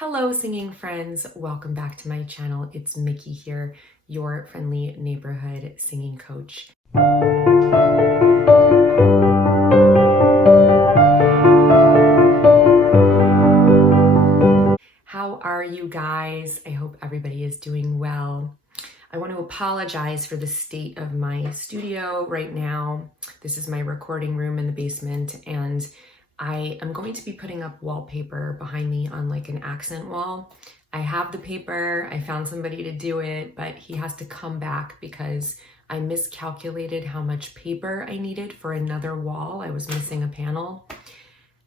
Hello, singing friends. Welcome back to my channel. It's Mickey here, your friendly neighborhood singing coach. How are you guys? I hope everybody is doing well. I want to apologize for the state of my studio right now. This is my recording room in the basement, and I am going to be putting up wallpaper behind me on like an accent wall. I have the paper, I found somebody to do it, but he has to come back because I miscalculated how much paper I needed for another wall. I was missing a panel.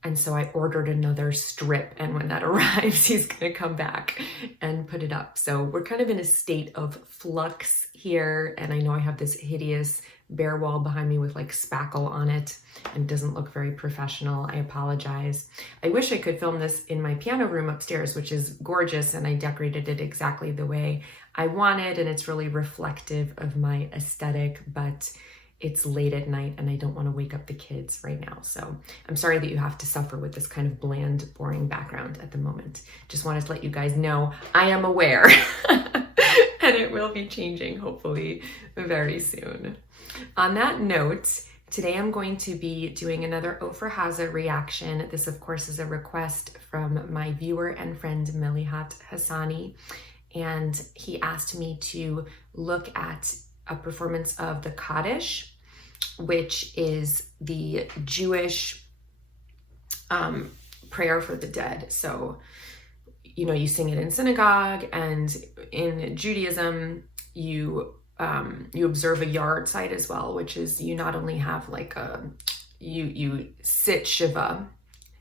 And so I ordered another strip, and when that arrives, he's gonna come back and put it up. So we're kind of in a state of flux here, and I know I have this hideous bare wall behind me with like spackle on it, and it doesn't look very professional. I apologize. I wish I could film this in my piano room upstairs, which is gorgeous, and I decorated it exactly the way I wanted, and it's really reflective of my aesthetic, but it's late at night and I don't want to wake up the kids right now. So I'm sorry that you have to suffer with this kind of bland, boring background at the moment. Just wanted to let you guys know I am aware and it will be changing hopefully very soon. On that note, today I'm going to be doing another Ofra Haza reaction. This of course is a request from my viewer and friend Michal.Towber, and he asked me to look at a performance of the Kaddish, which is the Jewish prayer for the dead. So, you know, you sing it in synagogue, and in Judaism, you observe a yard site as well, which is you not only have like you sit Shiva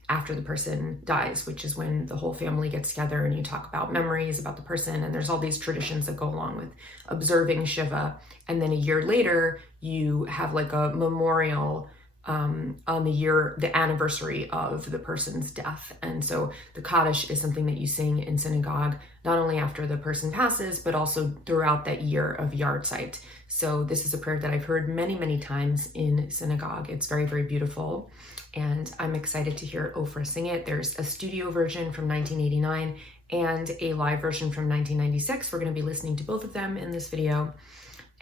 after the person dies, which is when the whole family gets together and you talk about memories about the person, and there's all these traditions that go along with observing Shiva. And then a year later, you have like a memorial on the anniversary of the person's death. And so the Kaddish is something that you sing in synagogue, not only after the person passes, but also throughout that year of yard site. So this is a prayer that I've heard many, many times in synagogue. It's very, very beautiful. And I'm excited to hear Ofra sing it. There's a studio version from 1989 and a live version from 1996. We're going to be listening to both of them in this video.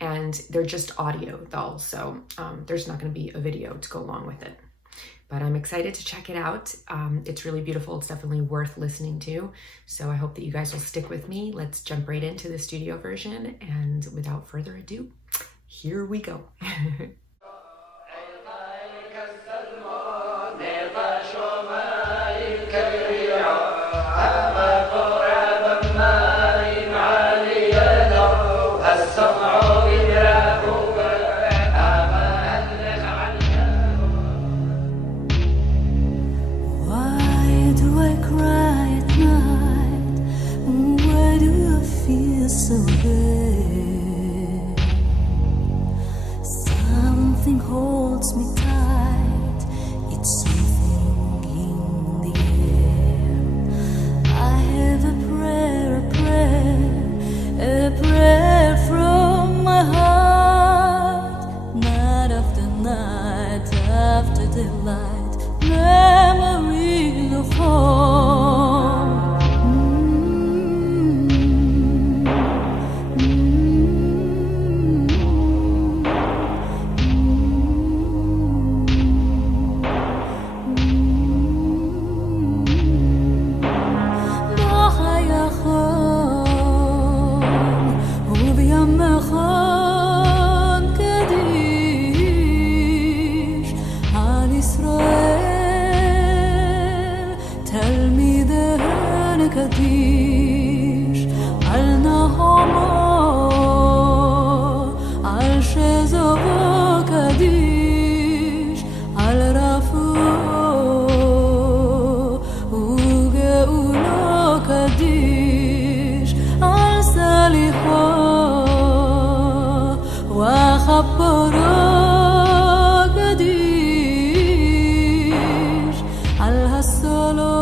And they're just audio though, so there's not going to be a video to go along with it. But I'm excited to check it out. It's really beautiful. It's definitely worth listening to. So I hope that you guys will stick with me. Let's jump right into the studio version. And without further ado, here we go. Something holds me tight, it's something in the air. I have a prayer from my heart. Night after night, after daylight, memories of home. Kaddish, al nahamo, al shezovo Kaddish, al rafu, ugeulo Kaddish, al saliho, wa chaporo Kaddish, al hasolo.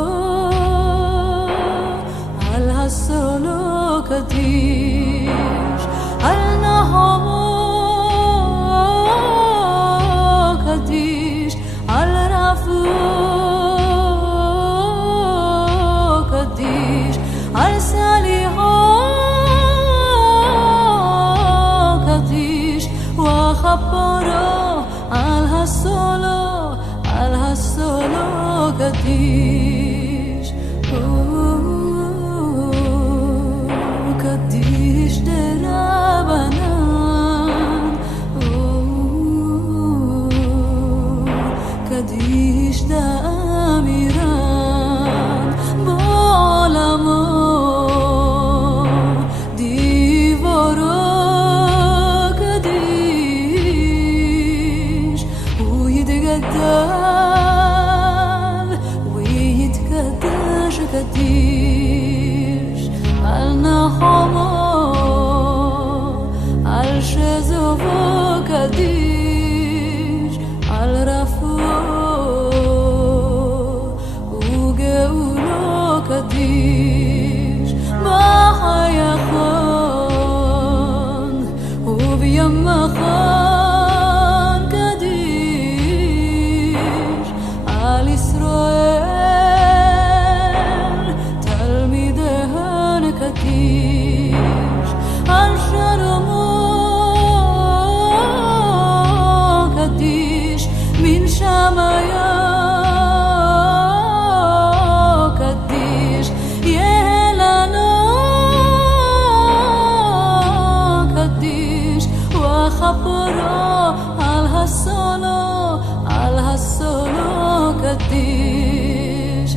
Solo Kaddish, al nahamo Kaddish, al rafu Kaddish, קדיש על רפואו וגאולו קדיש בחייכון ובימכון קדיש על ישראל תלמידיהן קדיש על שלמה קדיש מן שמיה קדיש יהיה לנו קדיש וכפרו על הסולו קדיש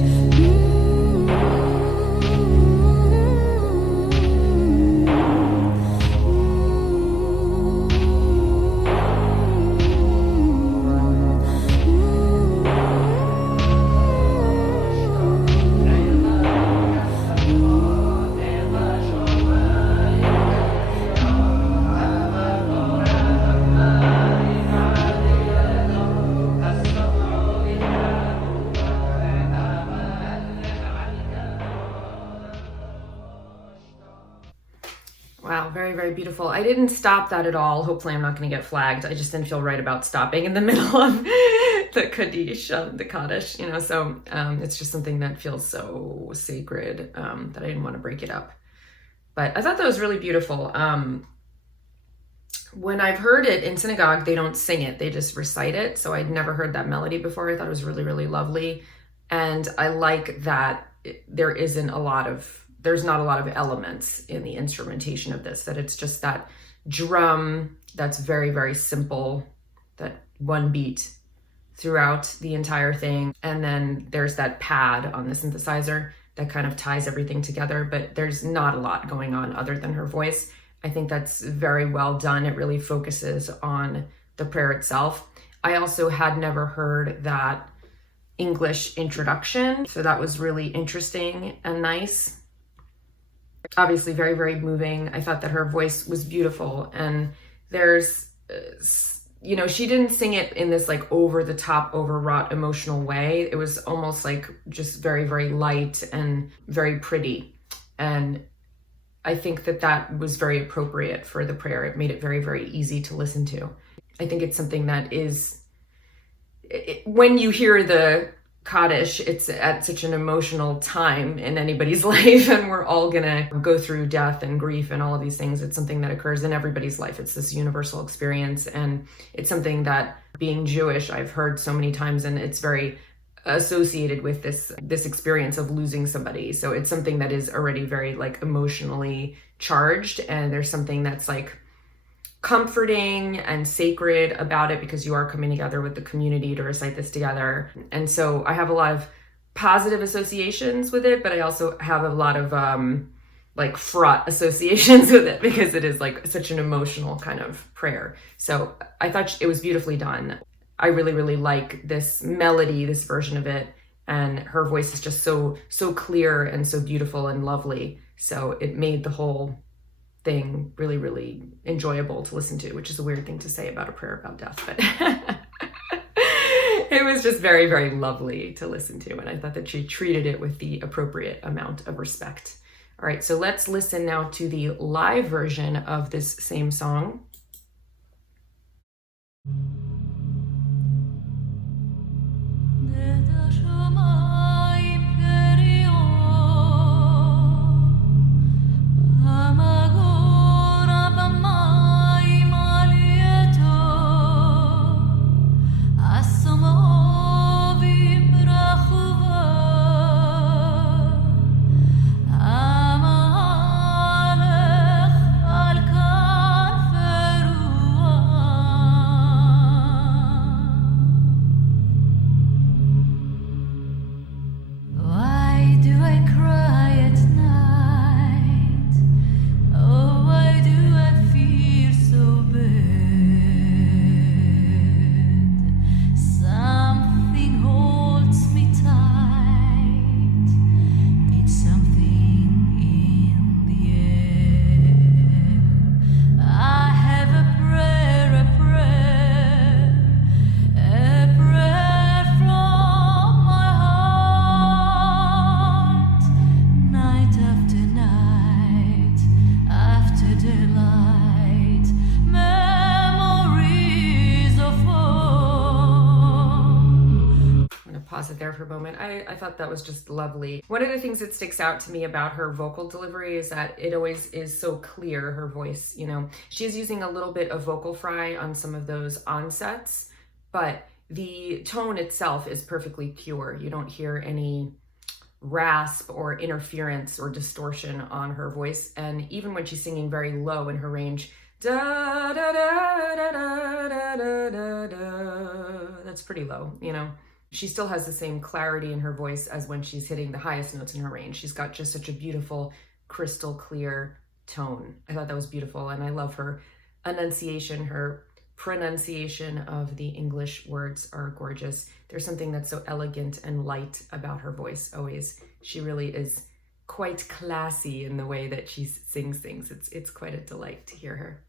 Wow, very, very beautiful. I didn't stop that at all. Hopefully I'm not going to get flagged. I just didn't feel right about stopping in the middle of the Kaddish, the Kaddish, so it's just something that feels so sacred that I didn't want to break it up. But I thought that was really beautiful. When I've heard it in synagogue, they don't sing it. They just recite it. So I'd never heard that melody before. I thought it was really, really lovely. And I like that there's not a lot of elements in the instrumentation of this, that it's just that drum that's very, very simple, that one beat throughout the entire thing. And then there's that pad on the synthesizer that kind of ties everything together, but there's not a lot going on other than her voice. I think that's very well done. It really focuses on the prayer itself. I also had never heard that English introduction, so that was really interesting and nice. Obviously very, very moving. I thought that her voice was beautiful, and there's, she didn't sing it in this like over the top, overwrought emotional way. It was almost like just very, very light and very pretty. And I think that was very appropriate for the prayer. It made it very, very easy to listen to. I think it's something that when you hear the Kaddish, it's at such an emotional time in anybody's life, and we're all gonna go through death and grief and all of these things. It's something that occurs in everybody's life. It's this universal experience, and it's something that, being Jewish, I've heard so many times, and it's very associated with this experience of losing somebody. So it's something that is already very like emotionally charged, and there's something that's like comforting and sacred about it, because you are coming together with the community to recite this together. And so I have a lot of positive associations with it, but I also have a lot of like fraught associations with it, because it is like such an emotional kind of prayer. So I thought it was beautifully done. I really, really like this melody, this version of it, and her voice is just so clear and so beautiful and lovely. So it made the whole thing really, really enjoyable to listen to, which is a weird thing to say about a prayer about death, but it was just very, very lovely to listen to, and I thought that she treated it with the appropriate amount of respect. All right, so let's listen now to the live version of this same song. pause it there for a moment. I thought that was just lovely. One of the things that sticks out to me about her vocal delivery is that it always is so clear, her voice, you know. She's using a little bit of vocal fry on some of those onsets, but the tone itself is perfectly pure. You don't hear any rasp or interference or distortion on her voice. And even when she's singing very low in her range, da da da da da da da da da, that's pretty low, you know. She still has the same clarity in her voice as when she's hitting the highest notes in her range. She's got just such a beautiful, crystal clear tone. I thought that was beautiful, and I love her enunciation. Her pronunciation of the English words are gorgeous. There's something that's so elegant and light about her voice always. She really is quite classy in the way that she sings things. It's quite a delight to hear her.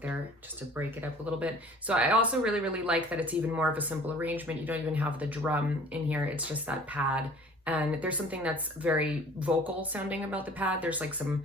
There just to break it up a little bit. So I also really like that it's even more of a simple arrangement. You don't even have the drum in here. It's just that pad. And there's something that's very vocal sounding about the pad. There's like some,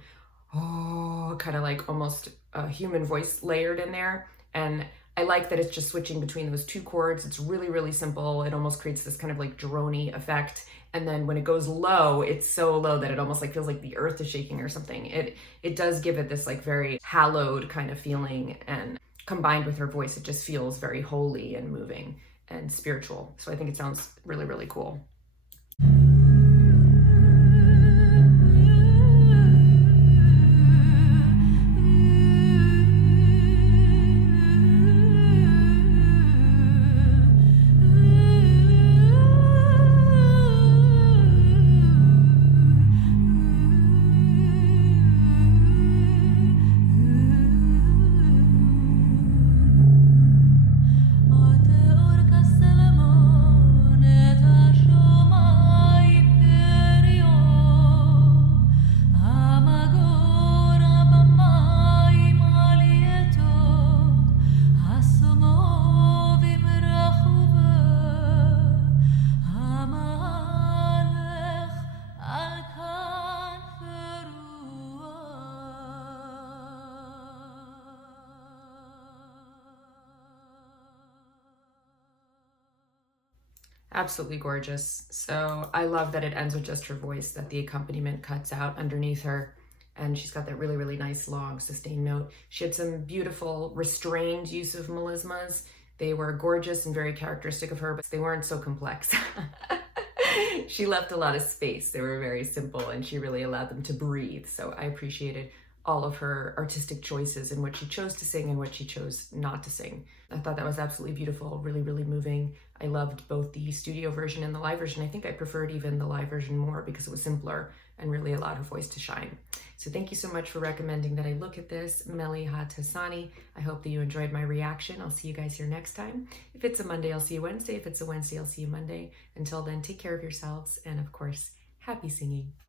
kind of like almost a human voice layered in there. And I like that it's just switching between those two chords. It's really simple. It almost creates this kind of like drony effect. And then when it goes low, it's so low that it almost like feels like the earth is shaking or something. It does give it this like very hallowed kind of feeling, and combined with her voice, it just feels very holy and moving and spiritual. So I think it sounds really cool. Or kastelmon et Absolutely gorgeous. So I love that it ends with just her voice, that the accompaniment cuts out underneath her. And she's got that really, really nice long sustained note. She had some beautiful restrained use of melismas. They were gorgeous and very characteristic of her, but they weren't so complex. She left a lot of space. They were very simple and she really allowed them to breathe. So I appreciated all of her artistic choices and what she chose to sing and what she chose not to sing. I thought that was absolutely beautiful, really, really moving. I loved both the studio version and the live version. I think I preferred even the live version more because it was simpler and really allowed her voice to shine. So thank you so much for recommending that I look at this, Michal.Towber. I hope that you enjoyed my reaction. I'll see you guys here next time. If it's a Monday, I'll see you Wednesday. If it's a Wednesday, I'll see you Monday. Until then, take care of yourselves and of course, happy singing.